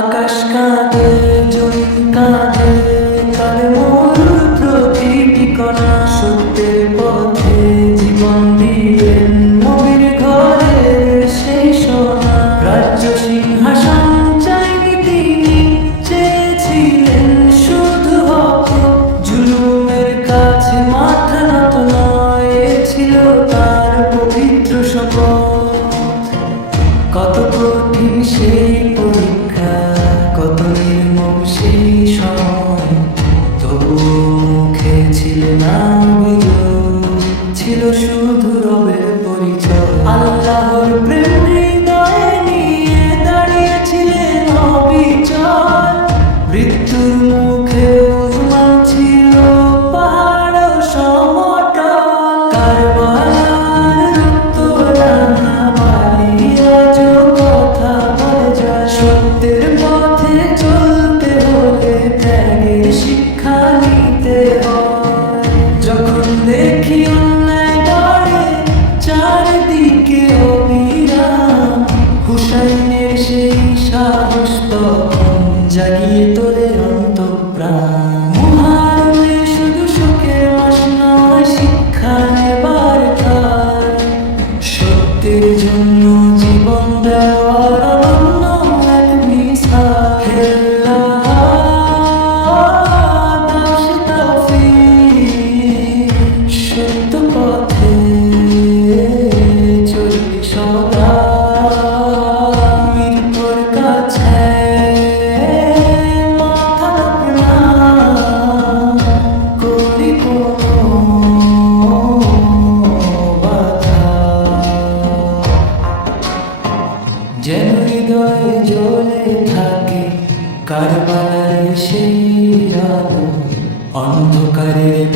আকাশ কাঁদে, জমিন কাঁদে, কালে মোর প্রতিটি কণা সত্যের পথে জীবন দিলেন নবীর ঘরে সেই সোনা। রাজ্য সিংহাসন চাইনি তিনি, চেয়েছিলেন শুধু হক। জুলুমের কাছে মাথা নত নয়, ছিল তার পবিত্র শপথ। কত কঠিন সেই পরীক্ষা, কত নির্মম সেই সময়, তবুও মুখে ছিল না অভিযোগ, ছিল শুধু রবের পরিচয়। আল্লাহর প্রেম হৃদয়ে নিয়ে দাঁড়িয়েছিলেন অবিচল। মৃত্যুর মুখে উজমান ছিল পাহাড় সমতল। কারবালার রক্ত রাঙা বালি আজও কথা বলে যায়। সত্যের পথে চলতে হলে ত্যাগের শিক্ষা নিতে হয়। যখন দেখি অন্যায় বাড়ে চারিদিকে অবিরাম, হুসাইনের সেই সাহস তখন জাগিয়ে তোলে অন্তঃপ্রাণ। মুহারমে শুধু শোকের মাস নয়, শিক্ষা নেবার কাল। সত্যের জন্য জীবন দেওয়ার অনন্য এক মিসাল। হে আল্লাহ, দাও সে তৌফিক, সত্য পথে চলি সদা। মৃত্যুর কাছে মাথা প্রণাম করি কোনো বাধা। যেন হৃদয়ে জ্বলে থাকে কারবালার সেই আলো, অন্ধকারের